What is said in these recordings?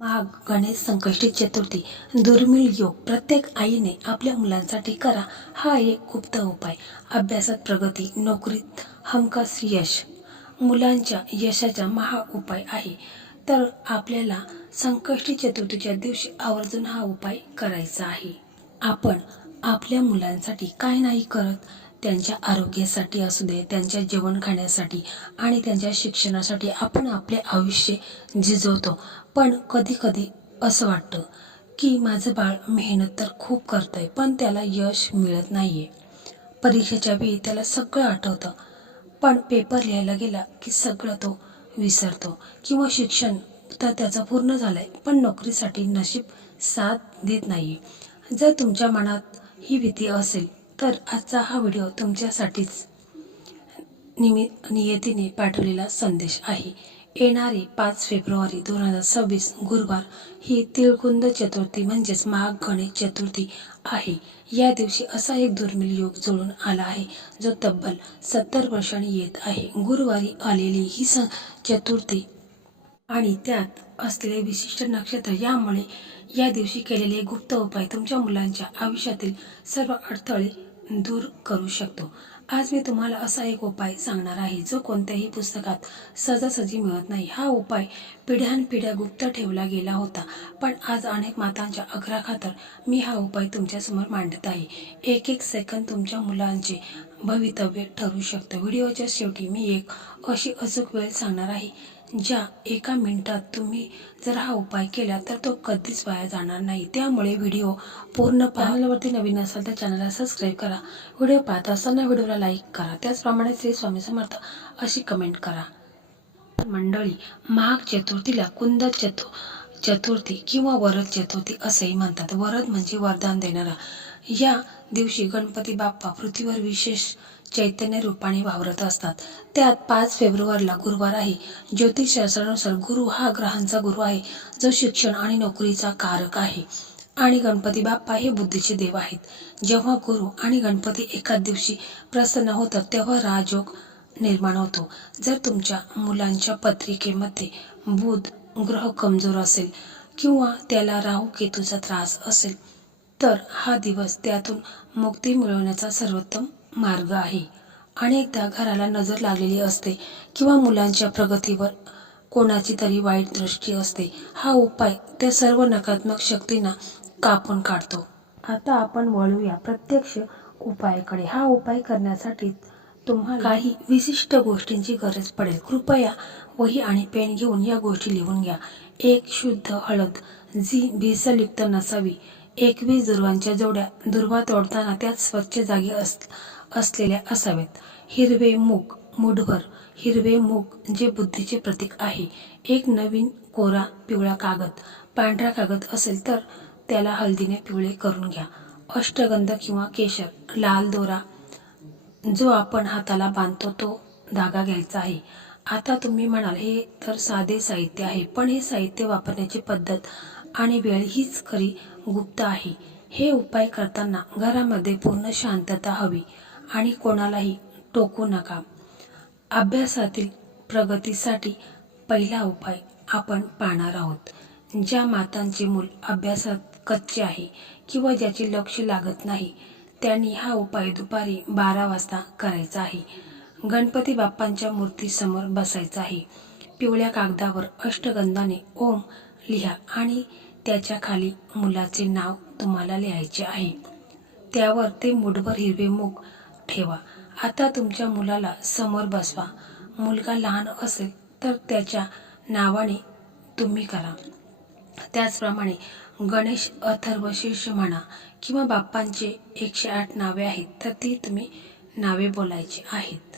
महाग गणेश संकष्टी चतुर्थी दुर्मिळ योग प्रत्येक आईने आपल्या मुलांसाठी करा. हा एक गुप्त उपाय. अभ्यासात प्रगती, नोकरीत हमखास यश, मुलांच्या यशाचा महा उपाय आहे. तर आपल्याला संकष्टी चतुर्थीच्या दिवशी आवर्जून हा उपाय करायचा आहे. आपण आपल्या मुलांसाठी काय नाही करत, त्यांच्या आरोग्यासाठी असू दे, त्यांच्या जेवण खाण्यासाठी आणि त्यांच्या शिक्षणासाठी आपण आपले आयुष्य झिजवतो. पण कधी कधी असं वाटतं की माझं बाळ मेहनत तर खूप करतंय पण त्याला यश मिळत नाहीये. परीक्षेच्या वेळी त्याला सगळं आठवतं पण पेपर लिहायला गेला की सगळं तो विसरतो. किंवा शिक्षण तर त्याचं पूर्ण झालंय पण नोकरीसाठी नशीब साथ देत नाही. जर तुमच्या मनात ही भीती असेल तर आजचा हा व्हिडिओ तुमच्यासाठीच नियतीने पाठवलेला संदेश आहे. येणारे 5 फेब्रुवारी 2026 गुरुवार ही तिळकुंद चतुर्थी म्हणजेच महाग गणेश चतुर्थी आहे. या दिवशी असा एक दुर्मिळ योग जुळून आला आहे जो तब्बल 70 वर्षांनी येत आहे. गुरुवारी आलेली ही चतुर्थी आणि त्यात असलेले विशिष्ट नक्षत्र यामुळे या दिवशी केलेले गुप्त उपाय तुमच्या मुलांच्या आयुष्यातील सर्व अडथळे दूर करू शकतो. आज मी तुम्हाला असा एक उपाय सांगणार आहे जो कोणत्याही पुस्तकात सहजासहजी मिळत नाही. हा उपाय पिढ्यानपिढ्या गुप्त ठेवला गेला होता पण आज अनेक मातांच्या आग्रहाखातर मी हा उपाय तुमच्यासमोर मांडत आहे. एक एक सेकंद तुमच्या मुलांचे भवितव्य ठरू शकतं. व्हिडिओच्या शेवटी मी एक अशी अचूक वेळ सांगणार आहे ज्या एका मिनिटात तुम्ही जर हा उपाय केला तर तो कधीच वाया जाणार नाही. त्यामुळे व्हिडिओ पूर्ण चॅनलवरती नवीन असाल तर चॅनलला सबस्क्राईब करा. व्हिडिओ पाहत असताना व्हिडिओला लाईक करा. त्याचप्रमाणे श्री स्वामी समर्थ अशी कमेंट करा. मंडळी, महाग चतुर्थीला कुंद चतुर्थी किंवा वरद चतुर्थी असेही म्हणतात. वरद म्हणजे वरदान देणारा. या दिवशी गणपती बाप्पा पृथ्वीवर विशेष चैतन्य रूपाने वावरत असतात. त्यात 5 फेब्रुवारीला गुरुवार आहे. ज्योतिषशास्त्रानुसार गुरु हा ग्रहांचा गुरु आहे जो शिक्षण आणि नोकरीचा कारक आहे आणि गणपती बाप्पा हे बुद्धीचे देव आहेत. जेव्हा गुरु आणि गणपती एकाच दिवशी प्रसन्न होतात तेव्हा राजयोग निर्माण होतो. जर तुमच्या मुलांच्या पत्रिकेमध्ये बुध ग्रह कमजोर असेल किंवा त्याला राहू केतूचा त्रास असेल तर हा दिवस त्यातून मुक्ती मिळवण्याचा सर्वोत्तम मार्ग आहे. अनेकदा घराला नजर लागलेली असते किंवा मुलांच्या प्रगतीवर कोणाची तरी वाईट दृष्टी असते. हा उपाय त्या सर्व नकारात्मक शक्तींना कापून काढतो. आता आपण वळूया प्रत्यक्ष उपायाकडे. हा उपाय करण्यासाठी तुम्हाला काही विशिष्ट गोष्टींची गरज पडेल. कृपया वही आणि पेन घेऊन या गोष्टी लिहून घ्या. 1 शुद्ध हळद जी भेसळयुक्त नसावी. 21 दुर्वांच्या जोड्या दुर्वा तोडताना त्यात स्वच्छ जागी असलेल्या असाव्यात. हिरवे मूग मुठभर. हिरवे मूग जे बुद्धीचे प्रतीक आहे. एक नवीन कोरा पिवळा कागद. पांढरा कागद असेल तर त्याला हळदीने पिवळे करून घ्या. अष्टगंध किंवा केशर. लाल दोरा जो आपण हाताला बांधतो तो धागा घ्यायचा आहे. आता तुम्ही म्हणाल हे तर साधे साहित्य आहे पण हे साहित्य वापरण्याची पद्धत आणि वेळ हीच खरी गुप्त आहे. हे उपाय करताना घरामध्ये पूर्ण शांतता हवी आणि कोणालाही टोकू नका. अभ्यासातील प्रगतीसाठी पहिला उपाय आपण पाहणार आहोत. ज्या मातांचे मूल अभ्यासात कच्चे आहे किंवा ज्याचे लक्ष लागत नाही त्यांनी हा उपाय दुपारी 12 वाजता करायचा आहे. गणपती बाप्पांच्या मूर्तीसमोर बसायचं आहे. पिवळ्या कागदावर अष्टगंधाने ओम लिहा आणि त्याच्या खाली मुलाचे नाव तुम्हाला लिहायचे आहे. त्यावर ते मुठभर हिरवे मूग ठेवा. आता तुमच्या मुलाला समोर बसवा. मुलगा लहान असेल तर त्याच्या नावाने तुम्ही करा. त्याचप्रमाणे गणेश अथर्वशीर्ष म्हणा किंवा बाप्पांचे 108 नावे आहेत तर ती तुम्ही नावे बोलायची आहेत.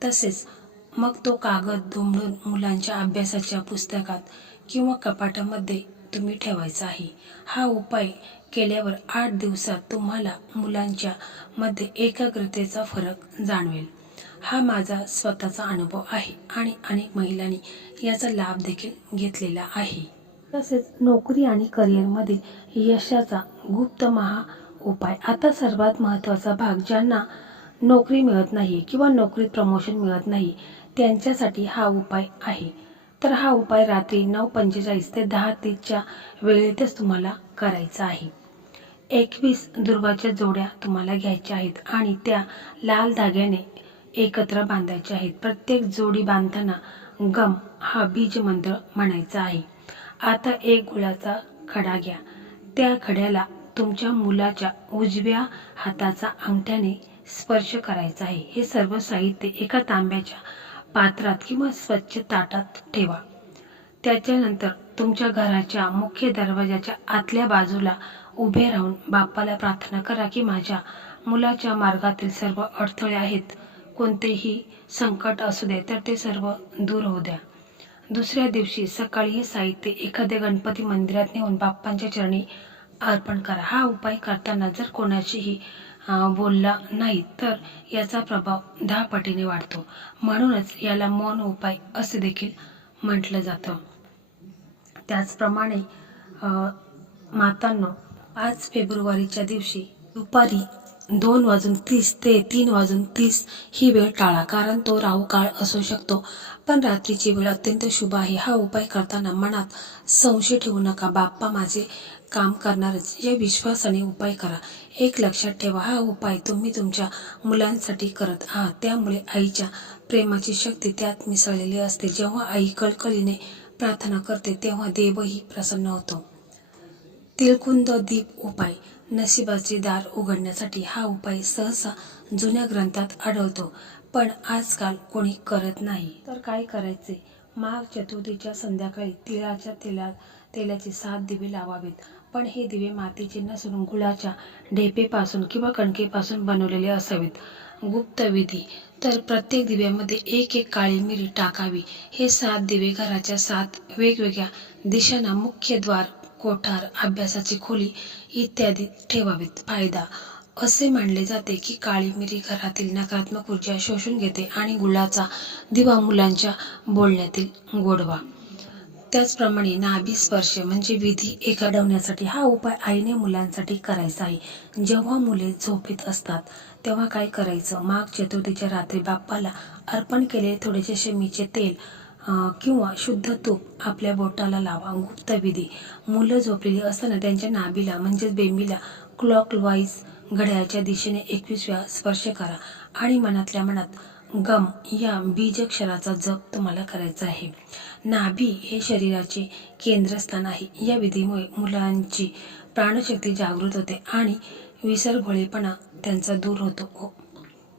तसेच मग तो कागद दुमडून मुलांच्या अभ्यासाच्या पुस्तकात किंवा कपाटामध्ये तुम्ही ठेवायचा आहे. हा उपाय केल्यावर 8 दिवसात तुम्हाला मुलांच्या मध्ये एकाग्रतेचा फरक जाणवेल. हा माझा स्वतःचा अनुभव आहे आणि अनेक महिलांनी याचा लाभ देखील घेतलेला आहे. तसेच नोकरी आणि करिअरमधील यशाचा गुप्त महा उपाय. आता सर्वात महत्त्वाचा भाग. ज्यांना नोकरी मिळत नाही किंवा नोकरीत प्रमोशन मिळत नाही त्यांच्यासाठी हा उपाय आहे. तर हा उपाय रात्री 9:45 ते 10:30च्या वेळेतच तुम्हाला करायचा आहे. 21 दुर्वाच्या जोड्या तुम्हाला घ्यायच्या आहेत आणि त्या लाल धाग्याने एकत्र बांधायच्या आहेत. प्रत्येक जोडी बांधताना गम हा बीज मंत्र म्हणायचा आहे. आता एक गुळाचा खडा घ्या. त्या खड्याला तुमच्या मुलाच्या उजव्या हाताचा अंगठ्याने स्पर्श करायचा आहे. हे सर्व साहित्य एका तांब्याच्या पात्रात किंवा स्वच्छ ताटात ठेवा. त्याच्यानंतर तुमच्या घराच्या मुख्य दरवाजाच्या आतल्या बाजूला उभे राहून बाप्पाला प्रार्थना करा की माझ्या मुलाच्या मार्गातील सर्व अडथळे आहेत, कोणतेही संकट असू दे तर ते सर्व दूर होऊ द्या. दुसऱ्या दिवशी सकाळी हे साहित्य एखाद्या गणपती मंदिरात नेऊन बाप्पांच्या चरणी अर्पण करा. हा उपाय करताना जर कोणाशीही बोलला नाही तर याचा प्रभाव 10 पटीने वाढतो. म्हणूनच याला मौन उपाय असे देखील म्हटलं जातं. त्याचप्रमाणे मातांनो, 5 फेब्रुवारीच्या दिवशी दुपारी 2:30 ते 3:30 ही वेळ टाळा, कारण तो राहू काळ असू शकतो. पण रात्रीची वेळ अत्यंत शुभ आहे. हा उपाय करताना मनात संशय ठेवू नका. बाप्पा माझे काम करणारच या विश्वासाने उपाय करा. एक लक्षात ठेवा, हा उपाय तुम्ही तुमच्या मुलांसाठी करत आहात, त्यामुळे आईच्या प्रेमाची शक्ती त्यात मिसळलेली असते. जेव्हा आई कळकळीने प्रार्थना करते तेव्हा देवही प्रसन्न होतो. तिळकुंद दीप उपाय. नशिबाचे दार उघडण्यासाठी हा उपाय सहसा जुन्या ग्रंथात आढळतो, पण आजकाल कोणी करत नाही. तर काय करायचे? माघ चतुर्थीच्या संध्याकाळी तिळाच्या तेलाचे 7 दिवे लावावेत. पण हे दिवे मातीचे नसून गुळाच्या ढेपेपासून किंवा कणकेपासून बनवलेले असावेत. गुप्त विधी. तर प्रत्येक दिव्यामध्ये एक काळी मिरी टाकावी. हे 7 दिवे घराच्या 7 वेगवेगळ्या दिशांना मुख्य द्वार, कोठार, अभ्यासाची खोली इत्यादी ठेवावेत. फायदा. असे मानले जाते की काळी मिरी घरातील नकारात्मक ऊर्जा शोषून घेते आणि गुळाचा दिवा मुलांच्या बोलण्यातील गोडवा. त्याचप्रमाणे नाभी स्पर्श म्हणजे विधी एकवटण्यासाठी हा उपाय आईने मुलांसाठी करायचा आहे. जेव्हा मुले झोपेत असतात तेव्हा काय करायचं? माघ चतुर्थीच्या रात्री बाप्पाला अर्पण केलेले थोडेसे शमीचे तेल किंवा शुद्ध तूप आपल्या बोटाला लावा. गुप्त विधी. मुलं झोपलेली असताना त्यांच्या नाभीला म्हणजेच बेंबीला क्लॉकवाईज घड्याळाच्या दिशेने 21 वेळा स्पर्श करा आणि मनातल्या मनात गम या बीजाक्षराचा जप तुम्हाला करायचा आहे. नाभी हे शरीराचे केंद्रस्थान आहे. या विधीमुळे मुलांची प्राणशक्ती जागृत होते आणि विसरभोळेपणा त्यांचा दूर होतो.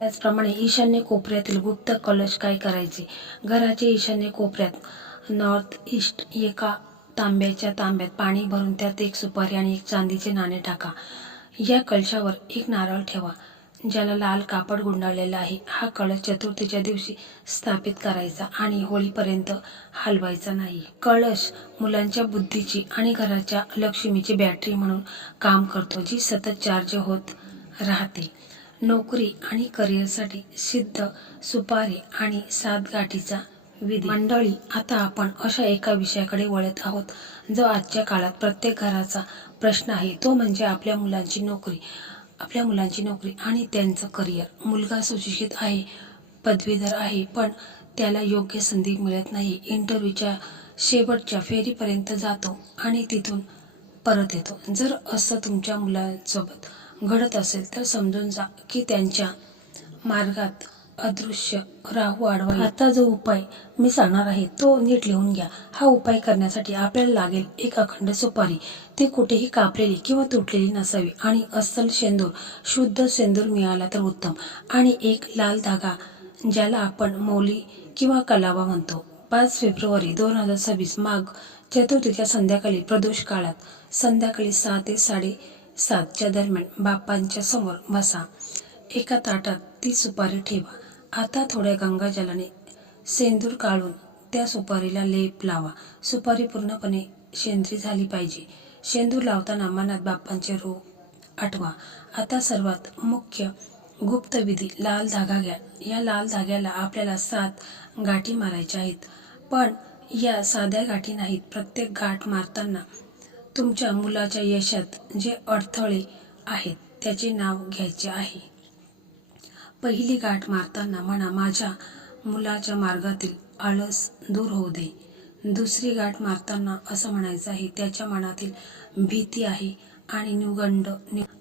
त्याचप्रमाणे ईशान्य कोपऱ्यातील गुप्त कलश काय करायचे? घराच्या ईशान्य कोपऱ्यात नॉर्थ ईस्ट एका तांब्याच्या तांब्यात पाणी भरून त्यात 1 सुपारी आणि 1 चांदीचे नाणे टाका. या कलशावर 1 नारळ ठेवा ज्याला लाल कापड गुंडाळलेलं आहे. हा कळश चतुर्थीच्या दिवशी स्थापित करायचा आणि होळीपर्यंत हलवायचा नाही. कळश मुलांच्या बुद्धीची आणि घराच्या लक्ष्मीची बॅटरी म्हणून काम करतो, जी सतत चार्ज होत राहते. नोकरी आणि करिअरसाठी सिद्ध सुपारी आणि 7 गाठीचा विधी. मंडळी, आता आपण अशा एका विषयाकडे वळत आहोत जो आजच्या काळात प्रत्येक घराचा प्रश्न आहे. तो म्हणजे आपल्या मुलांची नोकरी आणि त्यांचं करिअर. मुलगा सुशिक्षित आहे, पदवीधर आहे, पण त्याला योग्य संधी मिळत नाही. इंटरव्ह्यूच्या शेवटच्या फेरीपर्यंत जातो आणि तिथून परत येतो. जर असं तुमच्या मुलांसोबत घडत असेल तर समजून जा की त्यांच्या मार्गात अदृश्य राहू अडवाई. आता जो उपाय मी सांगणार आहे तो नीट लिहून घ्या. हा उपाय करण्यासाठी आपल्याला लागेल 1 अखंड सुपारी. ती कुठेही कापलेली किंवा तुटलेली नसावी आणि अस्सल शेंदूर, शुद्ध शेंदूर मिळाला तर उत्तम, आणि 1 लाल धागा ज्याला आपण मौली किंवा कलावा म्हणतो. 5 फेब्रुवारी 2026 माघ चतुर्थीच्या संध्याकाळी प्रदोष काळात संध्याकाळी 6 ते 7:30च्या दरम्यान बाप्पांच्या समोर बसा. एका ताटात ती सुपारी ठेवा. आता थोड्या गंगाजलाने शेंदूर काढून त्या सुपारीला लेप लावा. सुपारी पूर्णपणे शेंद्री झाली पाहिजे. शेंदूर लावताना मनात बाप्पांचे रूप आठवा. आता सर्वात मुख्य गुप्त विधी. लाल धागा घ्या. या लाल धाग्याला आपल्याला 7 गाठी मारायच्या आहेत, पण या साध्या गाठी नाहीत. प्रत्येक गाठ मारताना तुमच्या मुलाच्या यशात जे अडथळे आहेत त्याचे नाव घ्यायचे आहे. पहिली गाठ मारताना म्हणा, माझ्या मुलाच्या मार्गातील आळस दूर होऊ दे. दुसरी गाठ मारताना असं म्हणायचं आहे, त्याच्या मनातील भीती आहे आणि न्यूगंड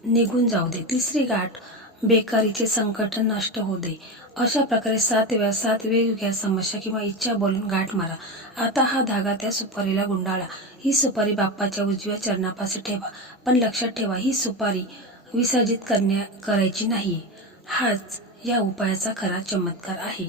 निघून जाऊ दे. तिसरी गाठ, बेकारीचे संकट नष्ट होऊ दे. अशा प्रकारे 7 वेळा 7 वेगवेगळ्या समस्या किंवा इच्छा बोलून गाठ मारा. आता हा धागा त्या सुपारीला गुंडाळा. ही सुपारी बाप्पाच्या उजव्या चरणापाशी ठेवा. पण लक्षात ठेवा, ही सुपारी विसर्जित करायची नाही. हाच या उपायाचा खरा चमत्कार आहे.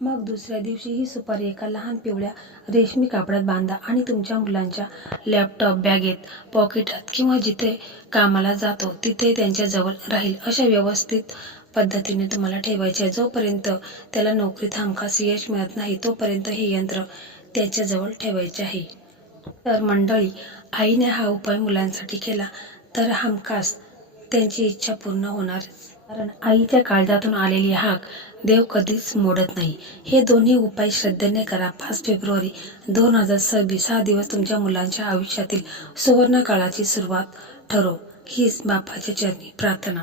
मग दुसऱ्या दिवशी ही सुपारी एका लहान पिवळ्या रेशमी कापडात बांधा आणि तुमच्या मुलांच्या लॅपटॉप बॅगेत, पॉकेटात किंवा जिथे कामाला जातो तिथे त्यांच्याजवळ राहील अशा व्यवस्थित पद्धतीने तुम्हाला ठेवायचे. जोपर्यंत त्याला नोकरीत हमखास यश मिळत नाही तोपर्यंत हे यंत्र त्याच्याजवळ ठेवायचे आहे. तर मंडळी, आईने हा उपाय मुलांसाठी केला तर हमखास त्यांची इच्छा पूर्ण होणारच. कारण आईच्या काळजातून आलेली हाक देव कधीच मोडत नाही. हे दोन्ही उपाय श्रद्धेने करा. 5 फेब्रुवारी 2026 हा दिवस तुमच्या मुलांच्या आयुष्यातील सुवर्ण काळाची सुरुवात ठरो, हीच बाप्पाच्या चरणी प्रार्थना.